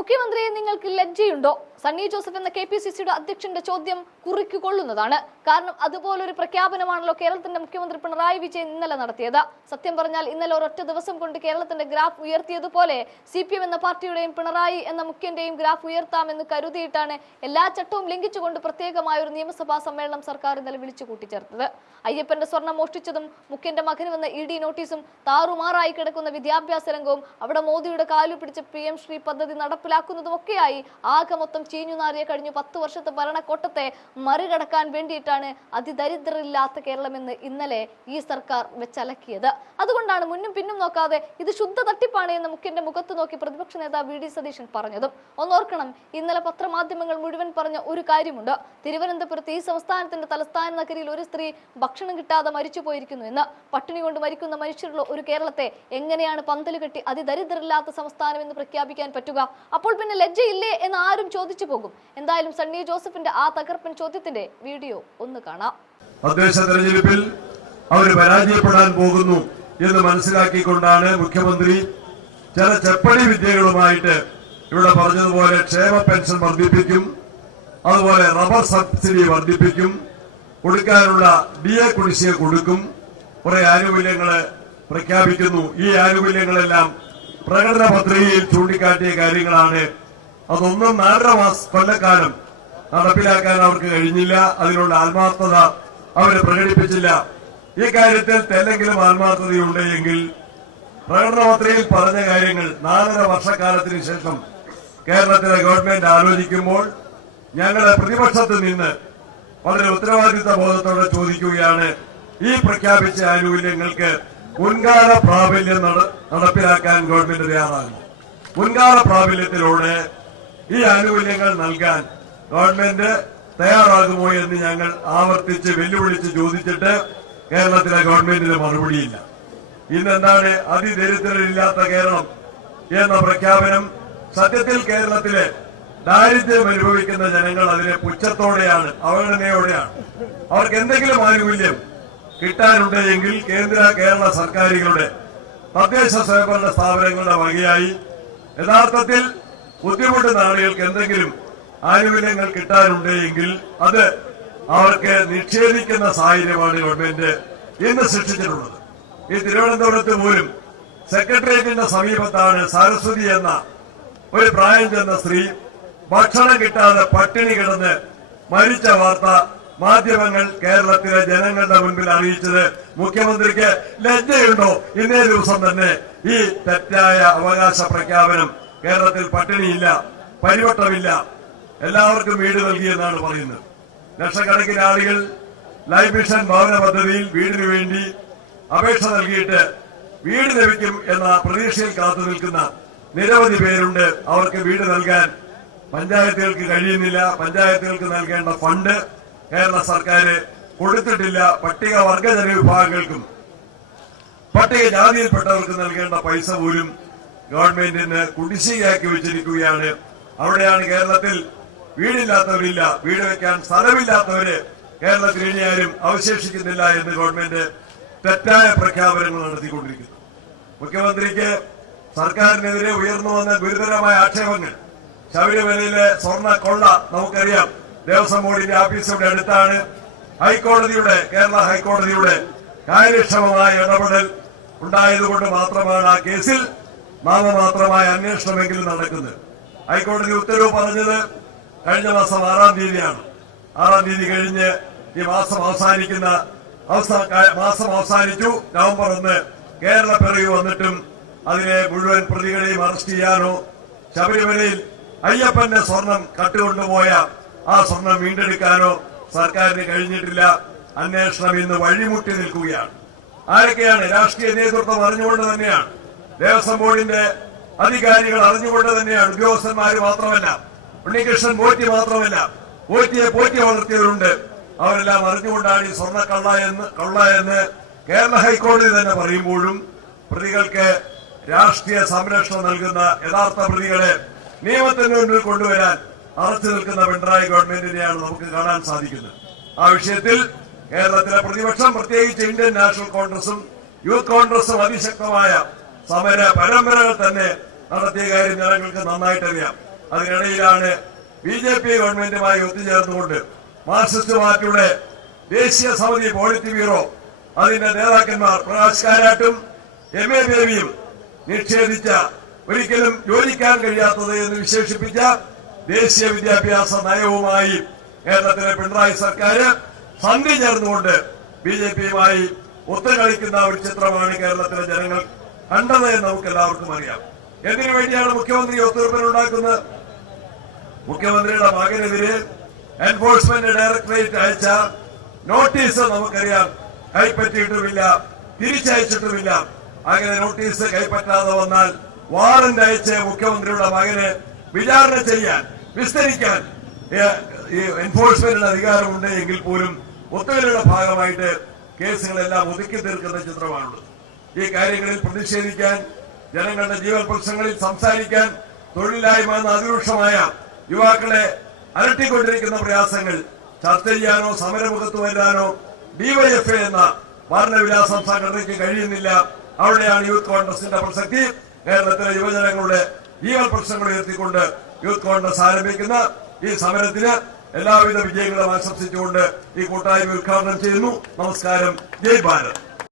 മുഖ്യമന്ത്രിയെ നിങ്ങൾക്ക് ലജ്ജയുണ്ടോ? സണ്ണി ജോസഫ് എന്ന KPCCയുടെ അധ്യക്ഷന്റെ ചോദ്യം കുറിക്കൊള്ളുന്നതാണ്. കാരണം അതുപോലൊരു പ്രഖ്യാപനമാണല്ലോ കേരളത്തിന്റെ മുഖ്യമന്ത്രി പിണറായി വിജയൻ ഇന്നലെ നടത്തിയത്. സത്യം പറഞ്ഞാൽ ഇന്നലെ ഒരൊറ്റ ദിവസം കൊണ്ട് കേരളത്തിന്റെ ഗ്രാഫ് ഉയർത്തിയതുപോലെ CPM എന്ന പാർട്ടിയുടെയും പിണറായി എന്ന മുഖ്യന്റെയും ഗ്രാഫ് ഉയർത്താമെന്ന് കരുതിയിട്ടാണ് എല്ലാ ചട്ടവും ലംഘിച്ചുകൊണ്ട് പ്രത്യേകമായ ഒരു നിയമസഭാ സമ്മേളനം സർക്കാർ ഇന്നലെ വിളിച്ചു കൂട്ടിച്ചേർത്തത്. അയ്യപ്പന്റെ സ്വർണം മോഷ്ടിച്ചതും മുഖ്യന്റെ മകന് വന്ന ED നോട്ടീസും താറുമാറായി കിടക്കുന്ന വിദ്യാഭ്യാസ രംഗവും അവിടെ മോദിയുടെ കാലു പിടിച്ച് PM ശ്രീ പദ്ധതി നടപ്പിലാക്കുന്നതുമൊക്കെയായി ആകെ മൊത്തം ചീഞ്ഞുനാറിയ കഴിഞ്ഞു 10 വർഷത്തെ ഭരണക്കോട്ടത്തെ മറികടക്കാൻ വേണ്ടിയിട്ടാണ് അതിദരിദ്രരില്ലാത്ത കേരളമെന്ന് ഇന്നലെ ഈ സർക്കാർ വെച്ചലക്കിയത്. അതുകൊണ്ടാണ് മുന്നും പിന്നും നോക്കാതെ ഇത് ശുദ്ധ തട്ടിപ്പാണ് എന്ന് മുഖ്യന്റെ മുഖത്ത് നോക്കി പ്രതിപക്ഷ നേതാവ് VD സതീശൻ പറഞ്ഞതും. ഒന്നോർക്കണം, ഇന്നലെ പത്രമാധ്യമങ്ങൾ മുഴുവൻ പറഞ്ഞ ഒരു കാര്യമുണ്ട്. തിരുവനന്തപുരത്ത് ഈ സംസ്ഥാനത്തിന്റെ തലസ്ഥാന നഗരിയിൽ ഒരു സ്ത്രീ ഭക്ഷണം കിട്ടാതെ മരിച്ചു പോയിരിക്കുന്നു എന്ന്. പട്ടിണി കൊണ്ട് മരിക്കുന്ന മനുഷ്യരുള്ള ഒരു കേരളത്തെ എങ്ങനെയാണ് പന്തല് കെട്ടി അതിദരിദ്രരില്ലാത്ത സംസ്ഥാനം എന്ന് പ്രഖ്യാപിക്കാൻ പറ്റുക? അപ്പോൾ പിന്നെ ലജ്ജയില്ലേ എന്ന് ആരും ചോദിച്ചു പോകും. എന്തായാലും സണ്ണി ജോസഫിന്റെ ആ തകർപ്പൻ ചോദ്യത്തിന്റെ വീഡിയോ ഒന്ന് കാണാം. തദ്ദേശ തെരഞ്ഞെടുപ്പിൽ അവർ പരാജയപ്പെടാൻ പോകുന്നു എന്ന് മനസ്സിലാക്കിക്കൊണ്ടാണ് മുഖ്യമന്ത്രി ചില ചെപ്പടി വിദ്യകളുമായിട്ട് ഇവിടെ പറഞ്ഞതുപോലെ ക്ഷേമ പെൻഷൻ വർദ്ധിപ്പിക്കും, അതുപോലെ റബ്ബർ സബ്സിഡി വർദ്ധിപ്പിക്കും, കൊടുക്കാനുള്ള DA കുടിശ്ശിക കൊടുക്കും, കുറെ ആനുകൂല്യങ്ങൾ പ്രഖ്യാപിക്കുന്നു. ഈ ആനുകൂല്യങ്ങളെല്ലാം പ്രകടന പത്രികയിൽ ചൂണ്ടിക്കാട്ടിയ കാര്യങ്ങളാണ്. അതൊന്നും 4.5 കൊല്ലക്കാലം നടപ്പിലാക്കാൻ അവർക്ക് കഴിഞ്ഞില്ല. അതിനുള്ള ആത്മാർത്ഥത അവര് പ്രകടിപ്പിച്ചില്ല. ഈ കാര്യത്തിൽ തെല്ലെങ്കിലും ആത്മാർത്ഥതയുണ്ട് എങ്കിൽ പ്രകടന പത്രികയിൽ പറഞ്ഞ കാര്യങ്ങൾ 4.5 വർഷക്കാലത്തിന് ശേഷം കേരളത്തിലെ ഗവൺമെന്റ് ആലോചിക്കുമ്പോൾ ഞങ്ങളെ പ്രതിപക്ഷത്ത് നിന്ന് വളരെ ഉത്തരവാദിത്ത ബോധത്തോടെ ചോദിക്കുകയാണ്, ഈ പ്രഖ്യാപിച്ച ആനുകൂല്യങ്ങൾക്ക് മുൻകാല പ്രാബല്യം നടപ്പിലാക്കാൻ ഗവൺമെന്റ് തയ്യാറാകും. മുൻകാല പ്രാബല്യത്തിലൂടെ ഈ ആനുകൂല്യങ്ങൾ നൽകാൻ ഗവൺമെന്റ് തയ്യാറാകുമോ എന്ന് ഞങ്ങൾ ആവർത്തിച്ച് വെല്ലുവിളിച്ച് ചോദിച്ചിട്ട് കേരളത്തിലെ ഗവൺമെന്റിന് മറുപടിയില്ല. ഇന്നെന്താണ് അതിദരിദ്രരില്ലാത്ത കേരളം എന്ന പ്രഖ്യാപനം? സത്യത്തിൽ കേരളത്തിലെ ദാരിദ്ര്യം അനുഭവിക്കുന്ന ജനങ്ങൾ അതിനെ പുച്ഛത്തോടെയാണ്, അവഗണനയോടെയാണ്. അവർക്ക് എന്തെങ്കിലും ആനുകൂല്യം കിട്ടാനുണ്ടെങ്കിൽ കേരള സർക്കാരുകളുടെ തദ്ദേശ സ്വയംഭരണ സ്ഥാപനങ്ങളുടെ വകയായി യഥാർത്ഥത്തിൽ ബുദ്ധിമുട്ടുന്ന ആളുകൾക്ക് എന്തെങ്കിലും ആനുകൂല്യങ്ങൾ കിട്ടാനുണ്ടെങ്കിൽ അത് അവർക്ക് നിഷേധിക്കുന്ന സാഹചര്യമാണ് ഗവൺമെന്റ് ഇന്ന് സൃഷ്ടിച്ചിട്ടുള്ളത്. ഈ തിരുവനന്തപുരത്ത് പോലും സെക്രട്ടേറിയറ്റിന്റെ സമീപത്താണ് സരസ്വതി എന്ന ഒരു പ്രായം ചെന്ന സ്ത്രീ ഭക്ഷണം കിട്ടാതെ പട്ടിണി കിടന്ന് മരിച്ച വാർത്ത മാധ്യമങ്ങൾ കേരളത്തിലെ ജനങ്ങളുടെ മുൻപിൽ അറിയിച്ചത്. മുഖ്യമന്ത്രിക്ക് ലജ്ജയുണ്ടോ? ഇന്നേ ദിവസം തന്നെ ഈ തെറ്റായ അവകാശ പ്രഖ്യാപനം, കേരളത്തിൽ പട്ടിണിയില്ല, പരിവട്ടമില്ല, എല്ലാവർക്കും വീട് നൽകിയെന്നാണ് പറയുന്നത്. ലക്ഷക്കണക്കിന് ആളുകൾ ലൈഫ് മിഷൻ ഭവന പദ്ധതിയിൽ വീടിനു വേണ്ടി അപേക്ഷ നൽകിയിട്ട് വീട് ലഭിക്കും എന്ന പ്രതീക്ഷയിൽ കാത്തു നിൽക്കുന്ന നിരവധി പേരുണ്ട്. അവർക്ക് വീട് നൽകാൻ പഞ്ചായത്തുകൾക്ക് കഴിയുന്നില്ല. പഞ്ചായത്തുകൾക്ക് നൽകേണ്ട ഫണ്ട് കേരള സർക്കാർ കൊടുത്തിട്ടില്ല. പട്ടികവർഗ ജനവിഭാഗങ്ങൾക്കും പട്ടികജാതിയിൽപ്പെട്ടവർക്ക് നൽകേണ്ട പൈസ പോലും ഗവൺമെന്റിന് കുടിശ്ശികയാക്കി വെച്ചിരിക്കുകയാണ്. അവിടെയാണ് കേരളത്തിൽ വീടില്ലാത്തവരില്ല, വീട് വെക്കാൻ സ്ഥലമില്ലാത്തവര് കേരളത്തിൽ ഇനി ആരും അവശേഷിക്കുന്നില്ല എന്ന് ഗവൺമെന്റ് തെറ്റായ പ്രഖ്യാപനങ്ങൾ നടത്തിക്കൊണ്ടിരിക്കുന്നു. മുഖ്യമന്ത്രിക്ക് സർക്കാരിനെതിരെ ഉയർന്നു വന്ന ഗുരുതരമായ ആക്ഷേപങ്ങൾ, ശബരിമലയിലെ സ്വർണ്ണ കൊള്ള നമുക്കറിയാം. ദേവസ്വം ബോർഡിന്റെ ഓഫീസിന്റെ അടുത്താണ്. കേരള ഹൈക്കോടതിയുടെ കാര്യക്ഷമമായ ഇടപെടൽ ഉണ്ടായതുകൊണ്ട് മാത്രമാണ് ആ കേസിൽ നാമമാത്രമായ അന്വേഷണമെങ്കിലും നടക്കുന്നത്. ഹൈക്കോടതി ഉത്തരവ് പറഞ്ഞത് കഴിഞ്ഞ മാസം 6-ാം തീയതിയാണ്. 6-ാം തീയതി കഴിഞ്ഞ് ഈ മാസം അവസാനിച്ചു. നവംബർ 1 കേരള പിറവി വന്നിട്ടും അതിലെ മുഴുവൻ പ്രതികളെയും അറസ്റ്റ് ചെയ്യാനോ ശബരിമലയിൽ അയ്യപ്പന്റെ സ്വർണം കട്ടുകൊണ്ടുപോയ ആ സ്വർണം വീണ്ടെടുക്കാനോ സർക്കാരിന് കഴിഞ്ഞിട്ടില്ല. അന്വേഷണം ഇന്ന് വഴിമുട്ടി നിൽക്കുകയാണ്. ആരൊക്കെയാണ്? രാഷ്ട്രീയ നേതൃത്വം അറിഞ്ഞുകൊണ്ട് തന്നെയാണ്, ദേവസ്വം ബോർഡിന്റെ അധികാരികൾ അറിഞ്ഞുകൊണ്ട് തന്നെയാണ്, ഉദ്യോഗസ്ഥന്മാർ മാത്രമല്ല, ഉണ്ണികൃഷ്ണൻ പോറ്റി മാത്രമല്ല, പോറ്റിയെ പോറ്റി വളർത്തിയവരുണ്ട്. അവരെല്ലാം അറിഞ്ഞുകൊണ്ടാണ് ഈ സ്വർണ്ണ കൊള്ള എന്ന് കേരള ഹൈക്കോടതി തന്നെ പറയുമ്പോഴും പ്രതികൾക്ക് രാഷ്ട്രീയ സംരക്ഷണം നൽകുന്ന യഥാർത്ഥ പ്രതികളെ നിയമത്തിന് മുന്നിൽ കൊണ്ടുവരാൻ അറച്ചു നിൽക്കുന്ന പിണറായി ഗവൺമെന്റിനെയാണ് നമുക്ക് കാണാൻ സാധിക്കുന്നത്. ആ വിഷയത്തിൽ കേരളത്തിലെ പ്രതിപക്ഷം, പ്രത്യേകിച്ച് ഇന്ത്യൻ നാഷണൽ കോൺഗ്രസും യൂത്ത് കോൺഗ്രസും അതിശക്തമായ സമര പരമ്പരകൾ തന്നെ നടത്തിയ കാര്യം ജനങ്ങൾക്ക് നന്നായിട്ടറിയാം. അതിനിടയിലാണ് BJP ഗവൺമെന്റുമായി ഒത്തുചേർന്നുകൊണ്ട് മാർക്സിസ്റ്റ് പാർട്ടിയുടെ ദേശീയ സമിതി പോളിറ്റ് ബ്യൂറോ അതിന്റെ നേതാക്കന്മാർ പ്രകാശ് കാരാട്ടും MA ബേബിയും നിഷേധിച്ച, ഒരിക്കലും യോജിക്കാൻ കഴിയാത്തത് എന്ന് വിശേഷിപ്പിച്ച ദേശീയ വിദ്യാഭ്യാസ നയവുമായി കേരളത്തിലെ പിണറായി സർക്കാർ സന്ധി ചേർന്നുകൊണ്ട് BJPയുമായി ഒത്തുകളിക്കുന്ന ഒരു ചിത്രമാണ് കേരളത്തിലെ ജനങ്ങൾ കണ്ടത് എന്ന് നമുക്ക് എല്ലാവർക്കും അറിയാം. എന്തിനു വേണ്ടിയാണ് മുഖ്യമന്ത്രി ഒത്തുതീർപ്പിലുണ്ടാക്കുന്നത്? മുഖ്യമന്ത്രിയുടെ മകനെതിരെ എൻഫോഴ്സ്മെന്റ് ഡയറക്ടറേറ്റ് അയച്ച നോട്ടീസ് നമുക്കറിയാം, കൈപ്പറ്റിയിട്ടുമില്ല, തിരിച്ചയച്ചിട്ടുമില്ല. അങ്ങനെ നോട്ടീസ് കൈപ്പറ്റാതെ വന്നാൽ വാറന്റ് അയച്ച് മുഖ്യമന്ത്രിയുടെ മകനെ വിചാരണ ചെയ്യാൻ, വിസ്തരിക്കാൻ എൻഫോഴ്സ്മെന്റിന് അധികാരമുണ്ട് എങ്കിൽ പോലും ഒത്തുകളിയുടെ ഭാഗമായിട്ട് കേസുകളെല്ലാം ഒതുക്കി തീർക്കുന്ന ചിത്രമാണുള്ളത്. ഈ കാര്യങ്ങളിൽ പ്രതിഷേധിക്കാൻ, ജനങ്ങളുടെ ജീവൻ പ്രശ്നങ്ങളിൽ സംസാരിക്കാൻ, തൊഴിലില്ലായ്മ എന്ന അതിരൂക്ഷമായ യുവാക്കളെ അലട്ടിക്കൊണ്ടിരിക്കുന്ന പ്രയാസങ്ങൾ ചർച്ച ചെയ്യാനോ സമരമുഖത്ത് വരാനോ DYFA എന്ന വർണ്ണവിലാസം സംഘടനയ്ക്ക് കഴിയുന്നില്ല. അവിടെയാണ് യൂത്ത് കോൺഗ്രസിന്റെ പ്രസക്തി. കേരളത്തിലെ യുവജനങ്ങളുടെ ജീവൻ പ്രശ്നങ്ങൾ ഉയർത്തിക്കൊണ്ട് യൂത്ത് കോൺഗ്രസ് ആരംഭിക്കുന്ന ഈ സമരത്തിന് എല്ലാവിധ വിജയങ്ങളും ആശംസിച്ചുകൊണ്ട് ഈ കൂട്ടായ്മ ഉദ്ഘാടനം ചെയ്യുന്നു. നമസ്കാരം. ജയ് ഭാരത്.